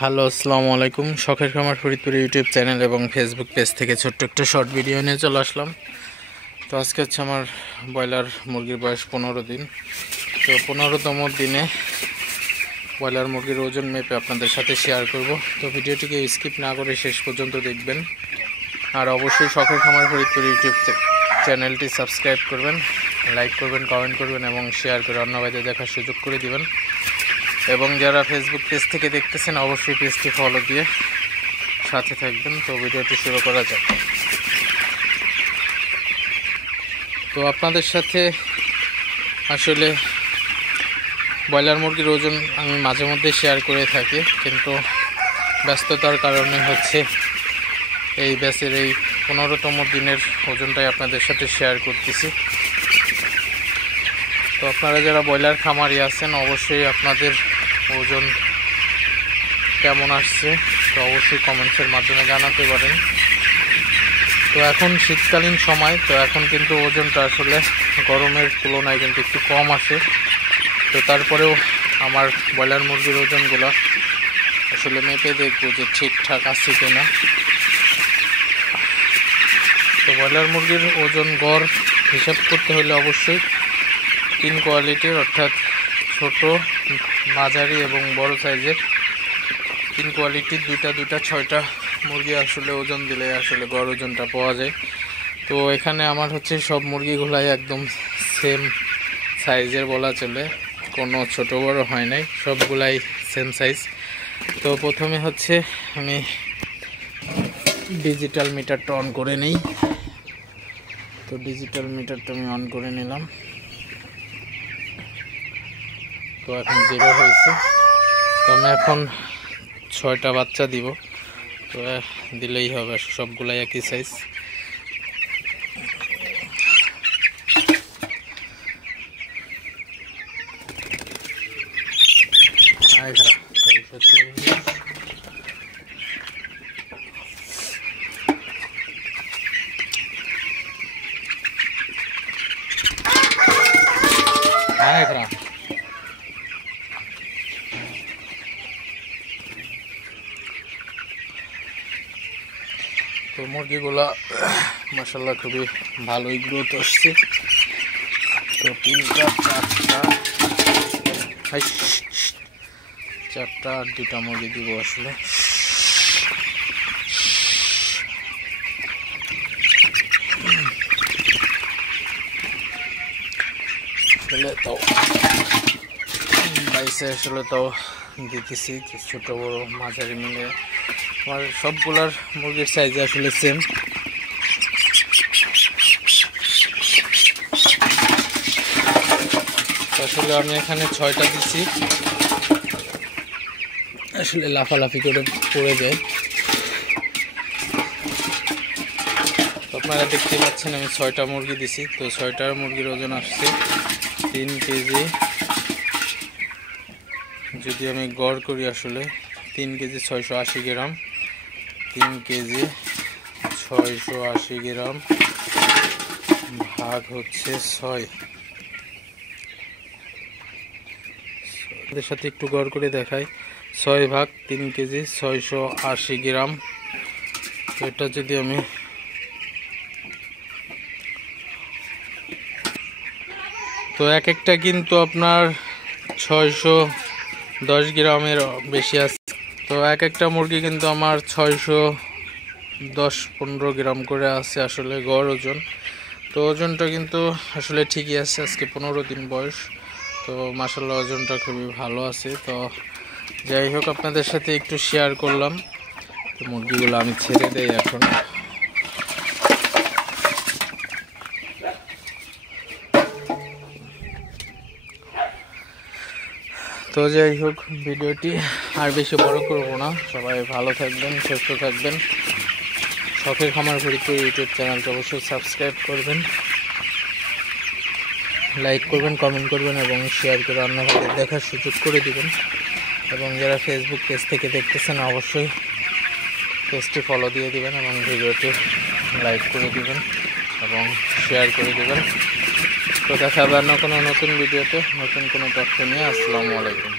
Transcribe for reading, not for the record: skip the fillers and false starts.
Hello, আসসালামু আলাইকুম। শখের খামার ফরিদপুর ইউটিউব চ্যানেল এবং ফেসবুক পেজ থেকে ছোট্ট একটা শর্ট ভিডিও নিয়ে চলে আসলাম। তো আজকে হচ্ছে আমার ব্রয়লার মুরগির বয়স 15 দিন। তো 15তম দিনে ব্রয়লার মুরগির ওজন মেপে আপনাদের সাথে শেয়ার করব। তো ভিডিওটিকে স্কিপ না করে শেষ পর্যন্ত দেখবেন। আর অবশ্যই শখের খামার ফরিদপুর ইউটিউব চ্যানেলটি সাবস্ক্রাইব করবেন, লাইক করবেন, কমেন্ট করবেন এবং শেয়ার করে অন্য ভাইদের দেখার সুযোগ করে দিবেন। এবং যারা ফেসবুক পেজ থেকে দেখতেছেন অবশ্যই পেজটি ফলো দিয়ে সাথে থাকবেন। তো ভিডিওটি শুরু করা যাক। তো আপনাদের সাথে আসলে ব্রয়লার মুরগির ওজন আমি মাঝে মধ্যে শেয়ার করে থাকি, কিন্তু ব্যস্ততার কারণে হচ্ছে এই ব্যাচের এই 15তম দিনের ওজনটাই আপনাদের সাথে শেয়ার করতেছি। তো আপনারা যারা ব্রয়লার খামারি আছেন অবশ্যই আপনাদের ওজন কেমন আসছে তো অবশ্যই কমেন্টসের মাধ্যমে জানাতে পারেন। তো এখন শীতকালীন সময়, তো এখন কিন্তু ওজনটা আসলে গরমের তুলনায় কিন্তু একটু কম আসে। তো তারপরেও আমার ব্রয়লার মুরগির ওজনগুলো আসলে মেপে দেখবো যে ঠিকঠাক আছে কিনা। তো ব্রয়লার মুরগির ওজন গড় হিসাব করতে হলে অবশ্যই 3 কোয়ালিটির, অর্থাৎ ছোট, মাঝারি এবং বড় সাইজের 3 কোয়ালিটির দুইটা 6টা মুরগি আসলে ওজন দিলে আসলে গড় ওজনটা পাওয়া যায়। তো এখানে আমার হচ্ছে সব মুরগিগুলাই একদম সেম সাইজের বলা চলে, কোনো ছোট বড় হয় নাই, সবগুলাই সেম সাইজ। তো প্রথমে হচ্ছে আমি ডিজিটাল মিটারটা অন করে নিই। তো ডিজিটাল মিটারটা আমি অন করে নিলাম। তো এখন 0 হয়েছে। তো আমি এখন 6টা বাচ্চা দিব। তো দিলেই হবে, সবগুলাই একই সাইজ। তো মুরগিগুলা মাশাআল্লাহ খুবই ভালোই গ্রোথ আসছে। তো 3টা 4টা আর 2টা মুরগি দিব আসলে। তো বাইসে আসলে তো দিতেছি ছোট বড় মাঝারি মিলে আমার সবগুলার মুরগির সাইজ আসলে সেম। আসলে আমি এখানে 6টা দিচ্ছি, আসলে লাফালাফি করে পড়ে যায়। আপনারা দেখতে পাচ্ছেন আমি 6টা মুরগি দিছি। তো 6টার মুরগির ওজন আসছে 3 কেজি। যদি আমি গড় করি আসলে 3 কেজি 680 গ্রাম, 3 কেজি 680 গ্রাম ভাগ হচ্ছে 6। এদের সাথে একটু গড় করে দেখাই। 6 ভাগ 3 কেজি 680 গ্রাম। তো এটা যদি আমি তো একটা কিন্তু আপনার 610 গ্রামের বেশি আছে। তো একটা মুরগি কিন্তু আমার 610-15 গ্রাম করে আছে আসলে গড় ওজন। তো ওজনটা কিন্তু আসলে ঠিকই আছে, আজকে 15 দিন বয়স। তো মাশাআল্লাহ ওজনটা খুবই ভালো আছে। তো যাই হোক, আপনাদের সাথে একটু শেয়ার করলাম। তো মুরগিগুলো আমি ছেড়ে দেই এখন। তো যাই হোক, ভিডিওটি আর বেশি বড় করব না। সবাই ভালো থাকবেন, সুস্থ থাকবেন। শখের খামার ফরিদপুর ইউটিউব চ্যানেলটি অবশ্যই সাবস্ক্রাইব করবেন, লাইক করবেন, কমেন্ট করবেন এবং শেয়ার করে অন্যভাবে দেখার সুযোগ করে দিবেন। এবং যারা ফেসবুক পেজ থেকে দেখতেছেন অবশ্যই পেজটি ফলো দিয়ে দিবেন এবং ভিডিওটি লাইক করে দিবেন এবং শেয়ার করে দিবেন। তো দেখা হবে অন্য কোনো নতুন ভিডিওতে নতুন কোনো তথ্য নিয়ে। আসসালামু আলাইকুম।